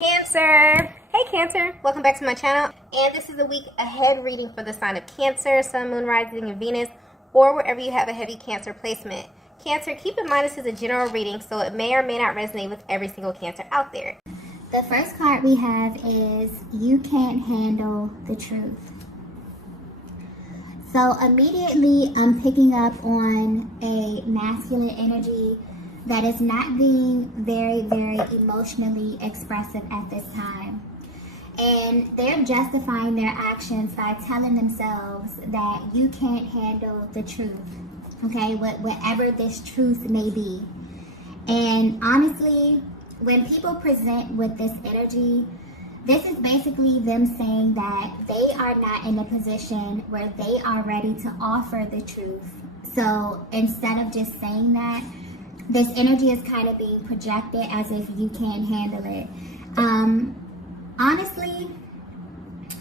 Cancer! Hey Cancer! Welcome back to my channel, and this is a week ahead reading for the sign of Cancer, Sun, Moon, Rising, and Venus, or wherever you have a heavy Cancer placement. Cancer, keep in mind this is a general reading, so it may or may not resonate with every single Cancer out there. The first card we have is You Can't Handle the Truth. So immediately I'm picking up on a masculine energy that is not being very emotionally expressive at this time. And they're justifying their actions by telling themselves that you can't handle the truth, okay, whatever this truth may be. And honestly, when people present with this energy, this is basically them saying that they are not in a position where they are ready to offer the truth. So instead of just saying that, this energy is kind of being projected as if you can't handle it. Honestly,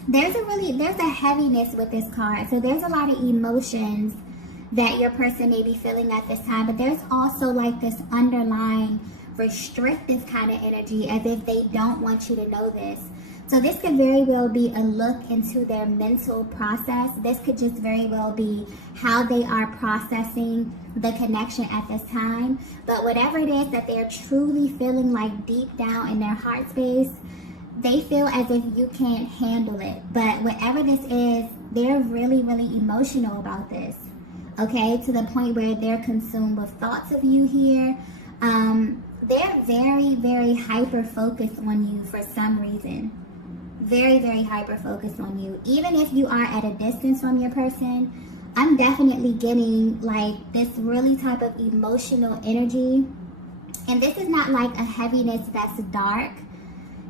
there's a heaviness with this card. So there's a lot of emotions that your person may be feeling at this time, but there's also like this underlying restrictive kind of energy as if they don't want you to know this. So this could very well be a look into their mental process. This could just very well be how they are processing the connection at this time. But whatever it is that they're truly feeling like deep down in their heart space, they feel as if you can't handle it. But whatever this is, they're really emotional about this. Okay, to the point where they're consumed with thoughts of you here. They're very hyper focused on you for some reason. Very hyper focused on you. Even if you are at a distance from your person, I'm definitely getting like this really type of emotional energy. And this is not like a heaviness that's dark.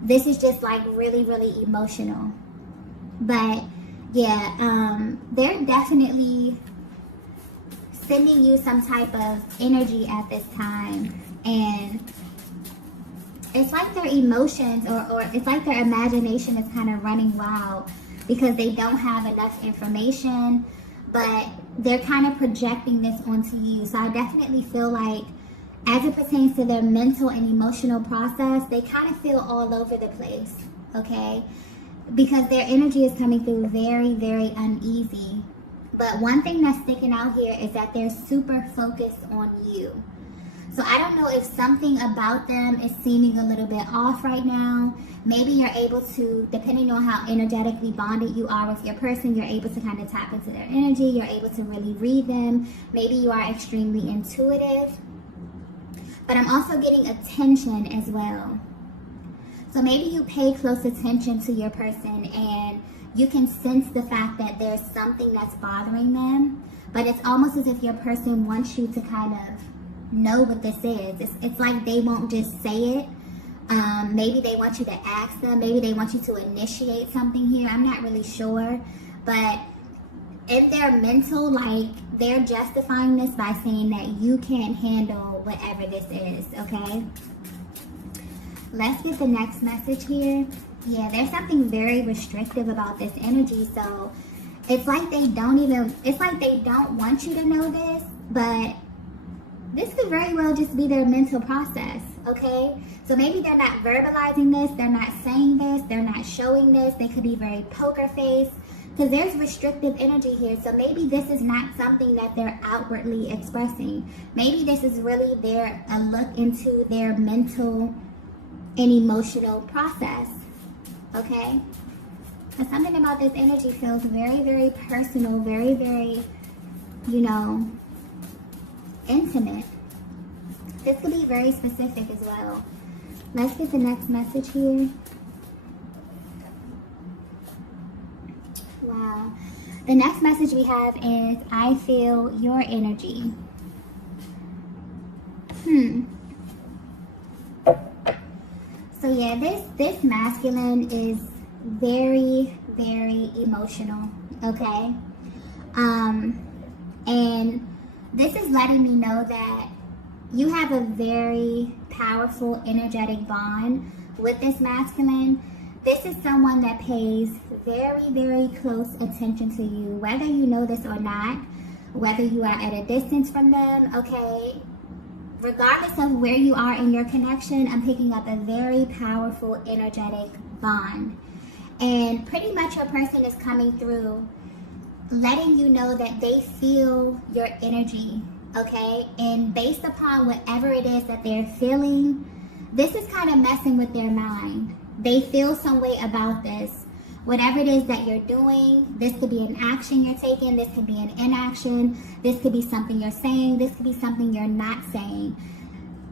This is just like really emotional. But yeah, they're definitely sending you some type of energy at this time. And it's like their emotions or it's like their imagination is kind of running wild because they don't have enough information, but they're kind of projecting this onto you. So I definitely feel like as it pertains to their mental and emotional process, they kind of feel all over the place, okay? Because their energy is coming through very uneasy. But one thing that's sticking out here is that they're super focused on you. So I don't know if something about them is seeming a little bit off right now. Maybe you're able to, depending on how energetically bonded you are with your person, you're able to kind of tap into their energy. You're able to really read them. Maybe you are extremely intuitive. But I'm also getting attention as well. So maybe you pay close attention to your person and you can sense the fact that there's something that's bothering them. But it's almost as if your person wants you to kind of know what this is. It's like they won't just say it. Maybe they want you to ask them. Maybe they want you to initiate something here. I'm not really sure. But if they're mental, like they're justifying this by saying that you can't handle whatever this is, okay? Let's get the next message here. Yeah, there's something very restrictive about this energy. So it's like they don't want you to know this, but this could very well just be their mental process, okay? So maybe they're not verbalizing this, they're not saying this, they're not showing this. They could be very poker faced because there's restrictive energy here. So maybe this is not something that they're outwardly expressing. Maybe this is really a look into their mental and emotional process, okay? But something about this energy feels very personal, very, you know, intimate. This could be very specific as well. Let's get the next message here. Wow. The next message we have is I feel your energy. So yeah, this masculine is very emotional, okay? And this is letting me know that you have a very powerful energetic bond with this masculine. This is someone that pays very close attention to you, whether you know this or not, whether you are at a distance from them, okay? regardless of where you are in your connection, I'm picking up a very powerful energetic bond. And pretty much your person is coming through, letting you know that they feel your energy, okay? And based upon whatever it is that they're feeling, this is kind of messing with their mind. They feel some way about this. Whatever it is that you're doing, this could be an action you're taking, this could be an inaction, this could be something you're saying, this could be something you're not saying.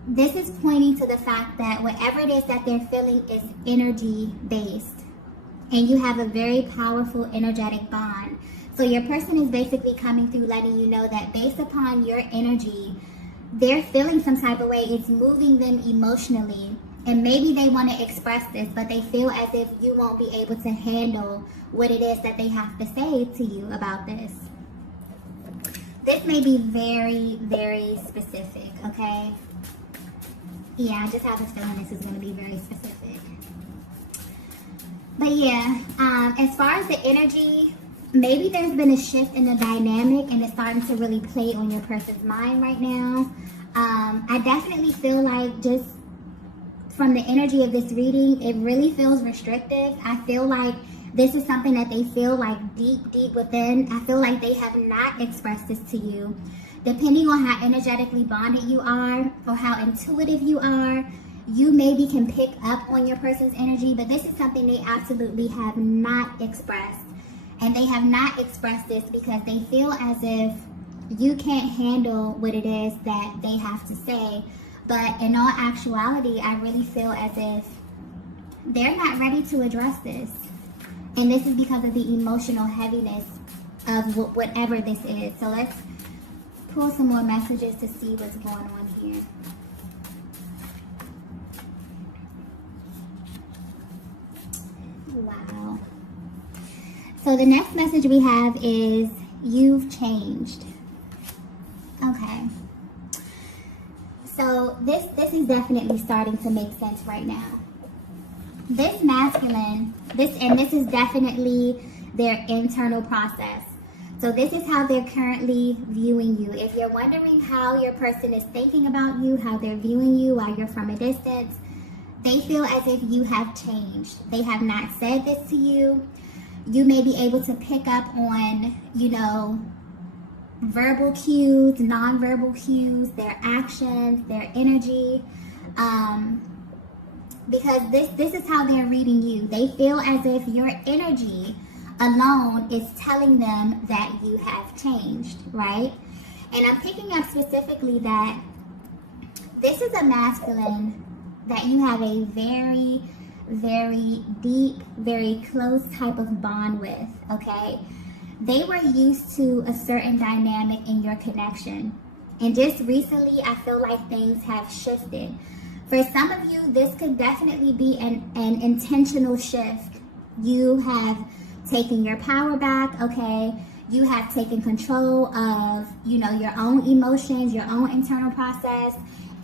This is pointing to the fact that whatever it is that they're feeling is energy based. And you have a very powerful energetic bond. So your person is basically coming through letting you know that based upon your energy, they're feeling some type of way. It's moving them emotionally. And maybe they want to express this, but they feel as if you won't be able to handle what it is that they have to say to you about this. This may be very, very specific, okay? Yeah, I just have a feeling this is going to be very specific. But yeah, as far as the energy, maybe there's been a shift in the dynamic and it's starting to really play on your person's mind right now. I definitely feel like just from the energy of this reading, it really feels restrictive. I feel like this is something that they feel like deep within. I feel like they have not expressed this to you. Depending on how energetically bonded you are or how intuitive you are, you maybe can pick up on your person's energy, but this is something they absolutely have not expressed. And they have not expressed this because they feel as if you can't handle what it is that they have to say. But in all actuality, I really feel as if they're not ready to address this. And this is because of the emotional heaviness of whatever this is. So let's pull some more messages to see what's going on here. Wow. So the next message we have is, you've changed. Okay. So this is definitely starting to make sense right now. This masculine, this is definitely their internal process. So this is how they're currently viewing you. If you're wondering how your person is thinking about you, how they're viewing you while you're from a distance, they feel as if you have changed. They have not said this to you. You may be able to pick up on, verbal cues, non-verbal cues, their actions, their energy, because this is how they're reading you. They feel as if your energy alone is telling them that you have changed, right? And I'm picking up specifically that this is a masculine that you have a very, very deep, very close type of bond with, okay? They were used to a certain dynamic in your connection. And just recently, I feel like things have shifted. For some of you, this could definitely be an intentional shift. You have taken your power back, okay? You have taken control of, your own emotions, your own internal process,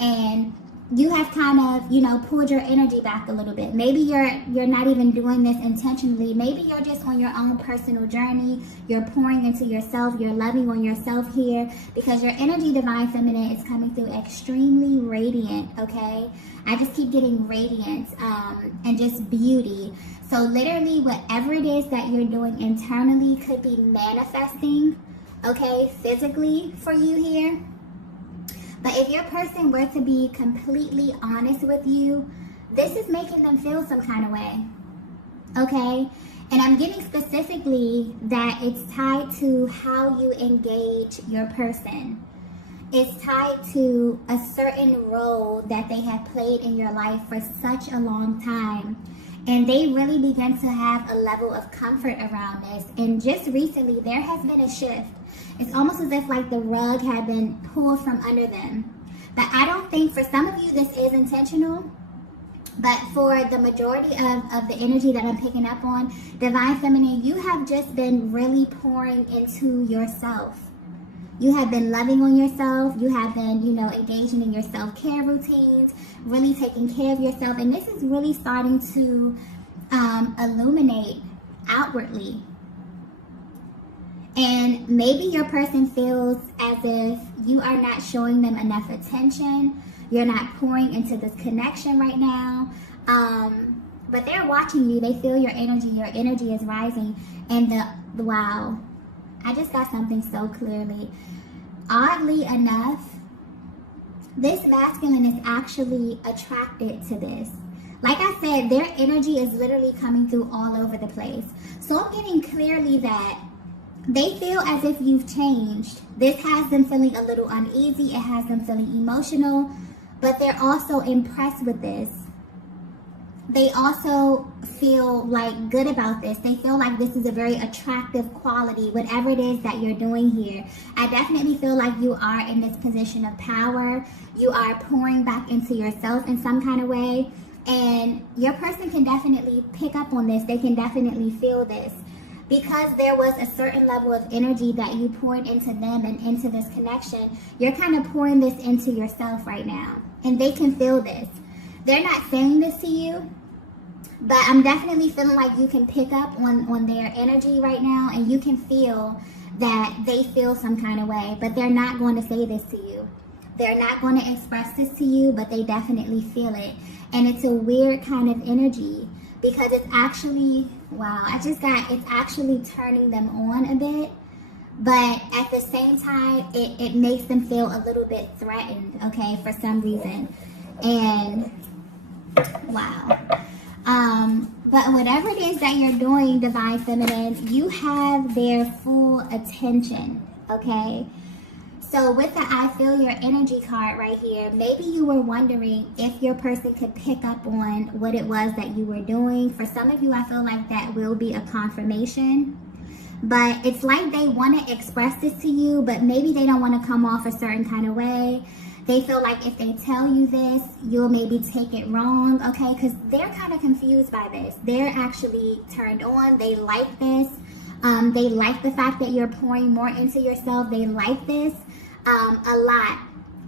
and you have kind of, pulled your energy back a little bit. Maybe you're not even doing this intentionally. Maybe you're just on your own personal journey. You're pouring into yourself. You're loving on yourself here because your energy, divine feminine, is coming through extremely radiant, okay? I just keep getting radiance and just beauty. So literally whatever it is that you're doing internally could be manifesting, okay, physically for you here. But if your person were to be completely honest with you, this is making them feel some kind of way, okay? And I'm getting specifically that it's tied to how you engage your person. It's tied to a certain role that they have played in your life for such a long time. And they really begin to have a level of comfort around this. And just recently, there has been a shift. It's almost as if like the rug had been pulled from under them. But I don't think, for some of you, this is intentional. But for the majority of the energy that I'm picking up on, divine feminine, you have just been really pouring into yourself. You have been loving on yourself. You have been, engaging in your self-care routines, really taking care of yourself. And this is really starting to illuminate outwardly. And maybe your person feels as if you are not showing them enough attention. You're not pouring into this connection right now. But they're watching you. They feel your energy. Your energy is rising. And wow, I just got something so clearly. Oddly enough, this masculine is actually attracted to this. Like I said, their energy is literally coming through all over the place. So I'm getting clearly that they feel as if you've changed. This has them feeling a little uneasy. It has them feeling emotional. But they're also impressed with this. They also feel like good about this. They feel like this is a very attractive quality, whatever it is that you're doing here. I definitely feel like you are in this position of power. You are pouring back into yourself in some kind of way. And your person can definitely pick up on this. They can definitely feel this. Because there was a certain level of energy that you poured into them and into this connection, you're kind of pouring this into yourself right now. And they can feel this. They're not saying this to you, but I'm definitely feeling like you can pick up on their energy right now, and you can feel that they feel some kind of way, but they're not going to say this to you. They're not going to express this to you, but they definitely feel it. And it's a weird kind of energy because it's actually, wow, it's actually turning them on a bit. But at the same time, it makes them feel a little bit threatened, okay, for some reason. And wow. But whatever it is that you're doing, Divine Feminine, you have their full attention, okay? So with the I feel your energy card right here, maybe you were wondering if your person could pick up on what it was that you were doing. For some of you, I feel like that will be a confirmation. But it's like they want to express this to you, but maybe they don't want to come off a certain kind of way. They feel like if they tell you this, you'll maybe take it wrong, okay? Because they're kind of confused by this. They're actually turned on. They like this. They like the fact that you're pouring more into yourself. They like this a lot.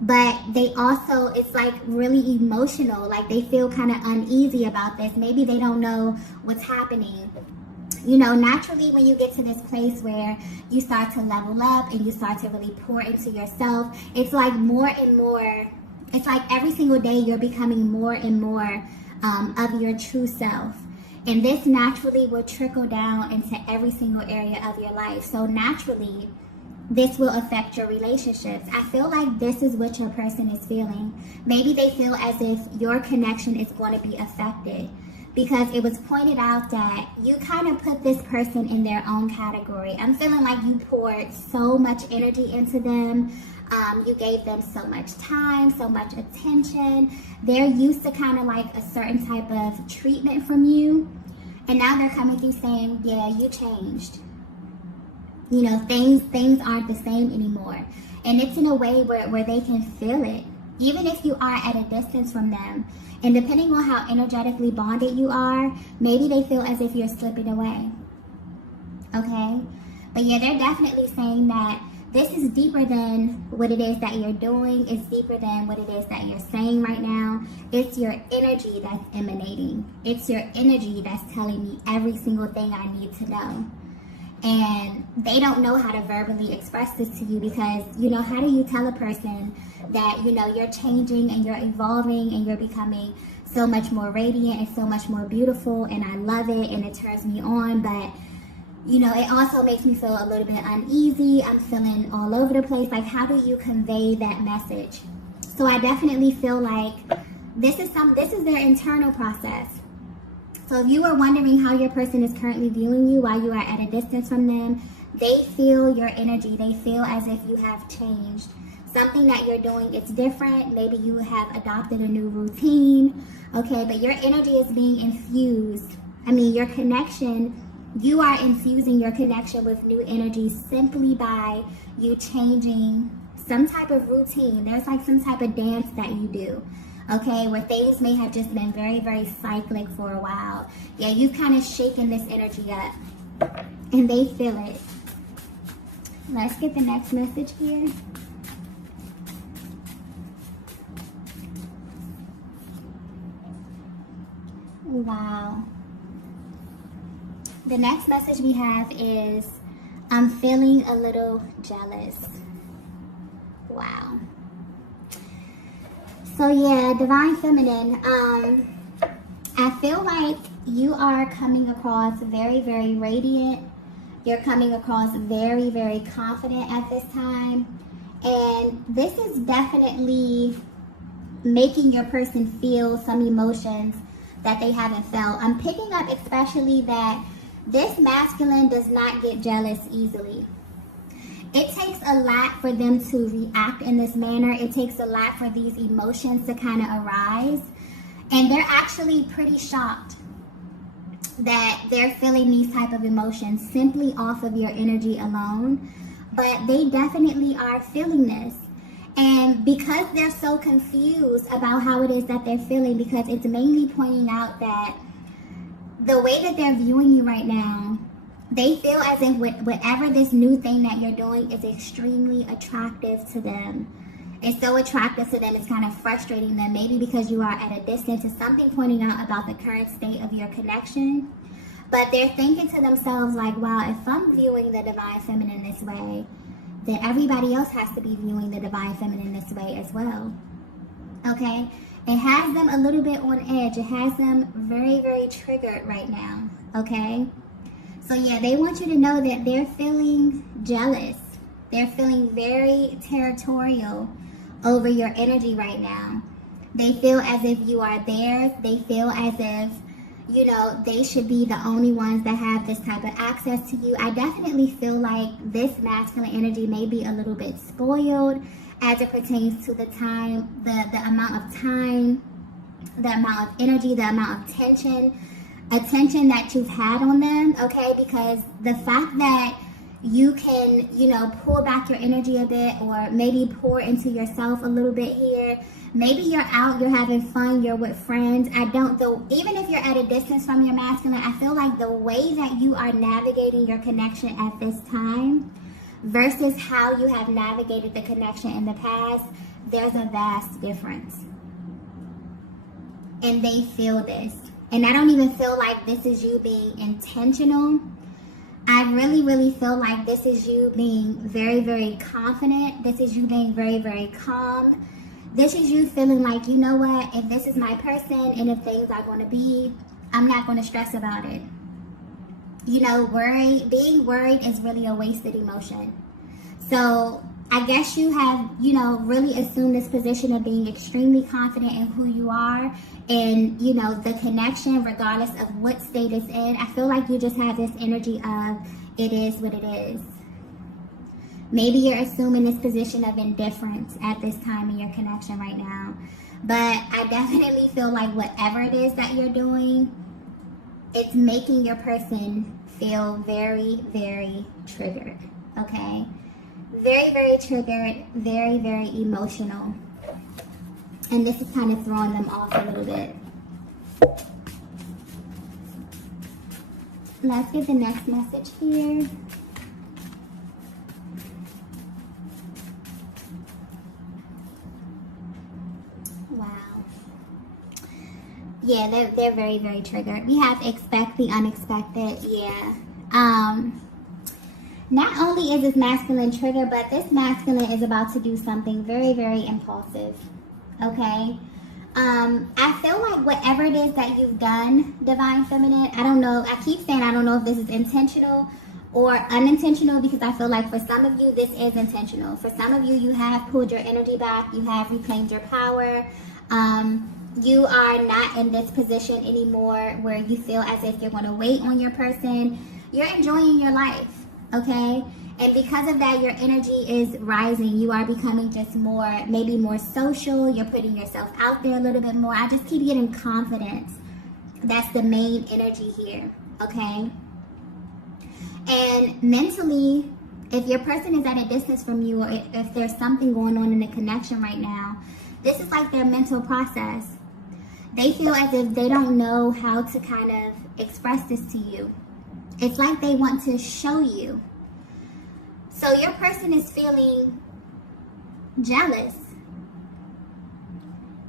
But they also, it's like really emotional. Like they feel kind of uneasy about this. Maybe they don't know what's happening. You know, naturally when you get to this place where you start to level up and you start to really pour into yourself, it's like more and more, it's like every single day you're becoming more and more of your true self. And this naturally will trickle down into every single area of your life. So naturally, this will affect your relationships. I feel like this is what your person is feeling. Maybe they feel as if your connection is going to be affected. Because it was pointed out that you kind of put this person in their own category. I'm feeling like you poured so much energy into them. You gave them so much time, so much attention. They're used to kind of like a certain type of treatment from you. And now they're coming through saying, yeah, you changed. You know, things aren't the same anymore. And it's in a way where they can feel it. Even if you are at a distance from them, and depending on how energetically bonded you are, maybe they feel as if you're slipping away. Okay? But yeah, they're definitely saying that this is deeper than what it is that you're doing. It's deeper than what it is that you're saying right now. It's your energy that's emanating. It's your energy that's telling me every single thing I need to know. And they don't know how to verbally express this to you because, you know, how do you tell a person that, you know, you're changing and you're evolving and you're becoming so much more radiant and so much more beautiful and I love it and it turns me on, but, you know, it also makes me feel a little bit uneasy. I'm feeling all over the place. Like, how do you convey that message? So I definitely feel like this is their internal process. So if you were wondering how your person is currently viewing you while you are at a distance from them, they feel your energy. They feel as if you have changed. Something that you're doing is different. Maybe you have adopted a new routine. Okay, but your energy is being infused. I mean, your connection, you are infusing your connection with new energy simply by you changing some type of routine. There's like some type of dance that you do. Okay, where things may have just been very, very cyclic for a while. Yeah, you've kind of shaken this energy up. And they feel it. Let's get the next message here. Wow. The next message we have is, I'm feeling a little jealous. Wow. So yeah, Divine Feminine, I feel like you are coming across very, very radiant. You're coming across very, very confident at this time. And this is definitely making your person feel some emotions that they haven't felt. I'm picking up especially that this masculine does not get jealous easily. It takes a lot for them to react in this manner. It takes a lot for these emotions to kind of arise. And they're actually pretty shocked that they're feeling these type of emotions simply off of your energy alone. But they definitely are feeling this. And because they're so confused about how it is that they're feeling, because it's mainly pointing out that the way that they're viewing you right now, they feel as if whatever this new thing that you're doing is extremely attractive to them. It's so attractive to them, it's kind of frustrating them, maybe because you are at a distance. It's something pointing out about the current state of your connection. But they're thinking to themselves like, wow, if I'm viewing the Divine Feminine this way, then everybody else has to be viewing the Divine Feminine this way as well. Okay? It has them a little bit on edge. It has them very, very triggered right now. Okay? So yeah, they want you to know that they're feeling jealous. They're feeling very territorial over your energy right now. They feel as if you are theirs. They feel as if, you know, they should be the only ones that have this type of access to you. I definitely feel like this masculine energy may be a little bit spoiled as it pertains to the time, the amount of time, the amount of energy, the amount of attention that you've had on them, okay? Because the fact that you can, you know, pull back your energy a bit, or maybe pour into yourself a little bit here. Maybe you're out, you're having fun, you're with friends. Even if you're at a distance from your masculine, I feel like the way that you are navigating your connection at this time versus how you have navigated the connection in the past, there's a vast difference. And they feel this. And I don't even feel like this is you being intentional. I really, really feel like this is you being very, very confident. This is you being very, very calm. This is you feeling like, you know what, if this is my person and if things are going to be, I'm not going to stress about it. You know, being worried is really a wasted emotion. So I guess you have, you know, really assumed this position of being extremely confident in who you are and, you know, the connection regardless of what state it's in. I feel like you just have this energy of it is what it is. Maybe you're assuming this position of indifference at this time in your connection right now. But I definitely feel like whatever it is that you're doing, it's making your person feel very, very triggered, okay? Very, very triggered, very, very emotional. And this is kind of throwing them off a little bit. Let's get the next message here. Wow. Yeah, they're very, very triggered. We have expect the unexpected. Yeah. Not only is this masculine triggered, but this masculine is about to do something very, very impulsive. Okay? I feel like whatever it is that you've done, Divine Feminine, I don't know. I keep saying I don't know if this is intentional or unintentional, because I feel like for some of you, this is intentional. For some of you, you have pulled your energy back. You have reclaimed your power. You are not in this position anymore where you feel as if you're going to wait on your person. You're enjoying your life. Okay? And because of that, your energy is rising. You are becoming just more, maybe more social. You're putting yourself out there a little bit more. I just keep getting confidence. That's the main energy here. Okay? And mentally, if your person is at a distance from you, or if there's something going on in the connection right now, this is like their mental process. They feel as if they don't know how to kind of express this to you. It's like they want to show you. So your person is feeling jealous.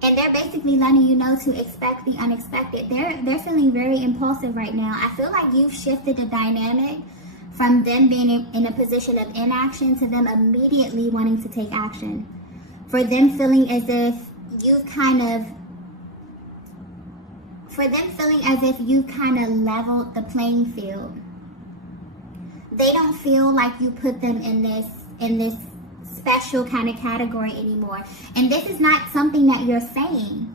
And they're basically letting you know to expect the unexpected. They're feeling very impulsive right now. I feel like you've shifted the dynamic from them being in a position of inaction to them immediately wanting to take action. For them feeling as if you've kind of leveled the playing field. They don't feel like you put them in this special kind of category anymore. And this is not something that you're saying.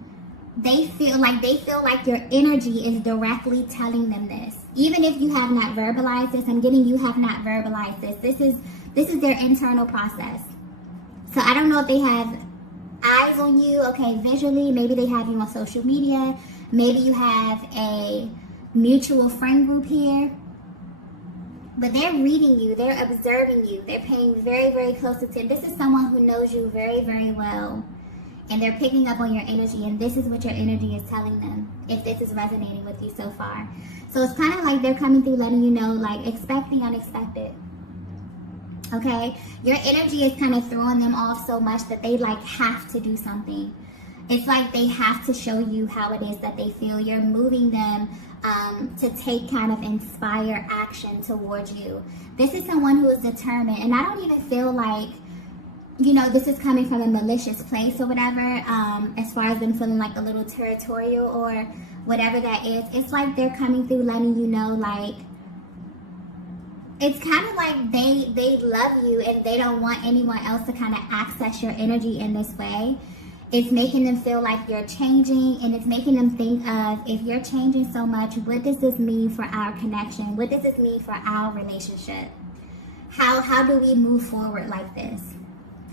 They feel like your energy is directly telling them this. Even if you have not verbalized this, I'm getting you have not verbalized this. This is their internal process. So I don't know if they have eyes on you, okay, visually. Maybe they have you on social media. Maybe you have a mutual friend group here. But they're reading you. They're observing you. They're paying very, very close attention. This is someone who knows you very, very well. And they're picking up on your energy. And this is what your energy is telling them, if this is resonating with you so far. So it's kind of like they're coming through letting you know, like, expect the unexpected. Okay? Your energy is kind of throwing them off so much that they, like, have to do something. It's like they have to show you how it is that they feel. You're moving them to take kind of inspired action towards you. This is someone who is determined. And I don't even feel like, you know, this is coming from a malicious place or whatever, as far as them feeling like a little territorial or whatever that is. It's like they're coming through letting you know, like, it's kind of like they love you and they don't want anyone else to kind of access your energy in this way. It's making them feel like you're changing, and it's making them think of, if you're changing so much, what does this mean for our connection? What does this mean for our relationship? How do we move forward like this?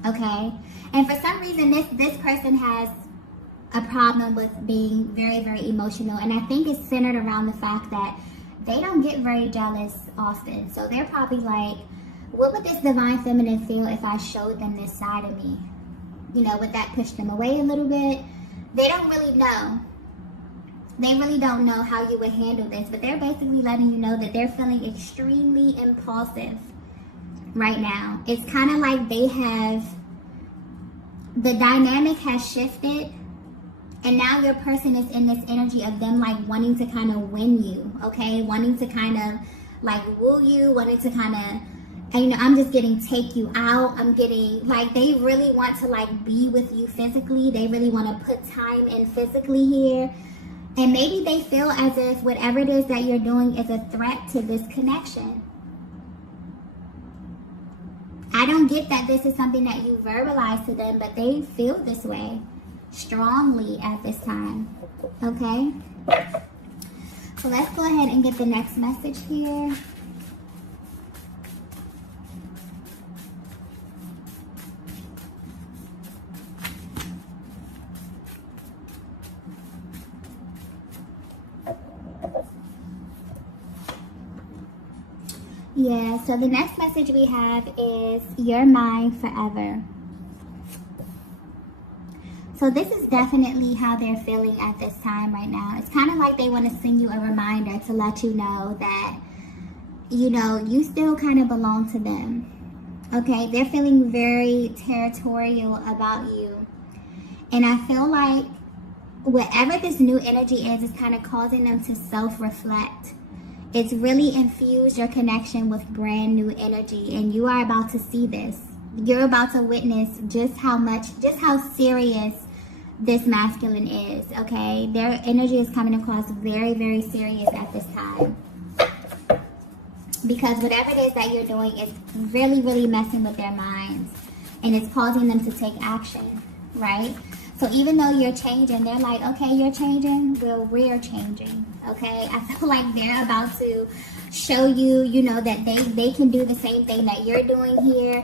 Okay? And for some reason, this person has a problem with being very, very emotional. And I think it's centered around the fact that they don't get very jealous often. So they're probably like, what would this divine feminine feel if I showed them this side of me? You know, would that push them away a little bit? They don't really know. They really don't know how you would handle this. But they're basically letting you know that they're feeling extremely impulsive right now. It's kind of like the dynamic has shifted, and now your person is in this energy of them like wanting to kind of win you, okay? Wanting to kind of like woo you, wanting to kind of, and you know, I'm just getting take you out. I'm getting like, they really want to like be with you physically. They really want to put time in physically here. And maybe they feel as if whatever it is that you're doing is a threat to this connection. I don't get that this is something that you verbalize to them, but they feel this way strongly at this time. Okay? So let's go ahead and get the next message here. Yeah, so the next message we have is you're mine forever. So this is definitely how they're feeling at this time right now. It's kind of like they want to send you a reminder to let you know that, you know, you still kind of belong to them. Okay, they're feeling very territorial about you. And I feel like whatever this new energy is kind of causing them to self-reflect. It's really infused your connection with brand new energy, and you are about to see this. You're about to witness just how serious this masculine is, okay? Their energy is coming across very, very serious at this time. Because whatever it is that you're doing is really, really messing with their minds, and it's causing them to take action, right? So even though you're changing, they're like, okay, you're changing, well, we're changing, okay? I feel like they're about to show you, you know, that they can do the same thing that you're doing here.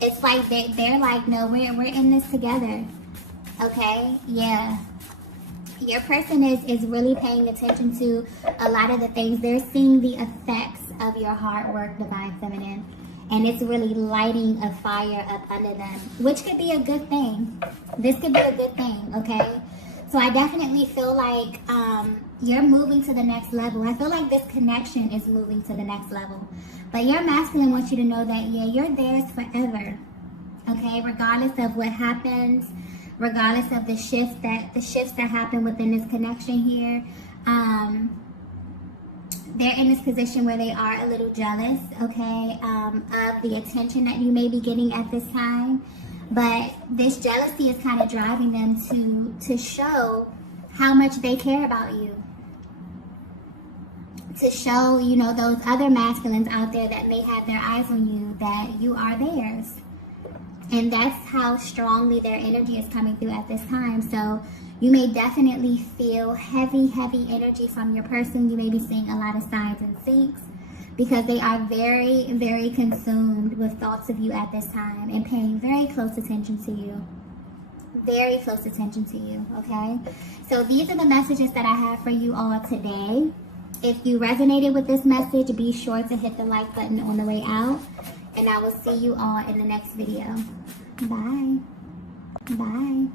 It's like they're like, no, we're in this together, okay? Yeah. Your person is really paying attention to a lot of the things. They're seeing the effects of your hard work, Divine Feminine. And it's really lighting a fire up under them, which could be a good thing. This could be a good thing, okay? So I definitely feel like you're moving to the next level. I feel like this connection is moving to the next level. But your masculine wants you to know that, yeah, you're theirs forever, okay? Regardless of what happens, regardless of the shifts that happen within this connection here, they're in this position where they are a little jealous, okay, of the attention that you may be getting at this time. But this jealousy is kind of driving them to show how much they care about you. To show, you know, those other masculines out there that may have their eyes on you, that you are theirs. And that's how strongly their energy is coming through at this time. So you may definitely feel heavy energy from your person. You may be seeing a lot of signs and syncs because they are very, very consumed with thoughts of you at this time and paying very close attention to you. Very close attention to you, okay? So these are the messages that I have for you all today. If you resonated with this message, be sure to hit the like button on the way out. And I will see you all in the next video. Bye. Bye.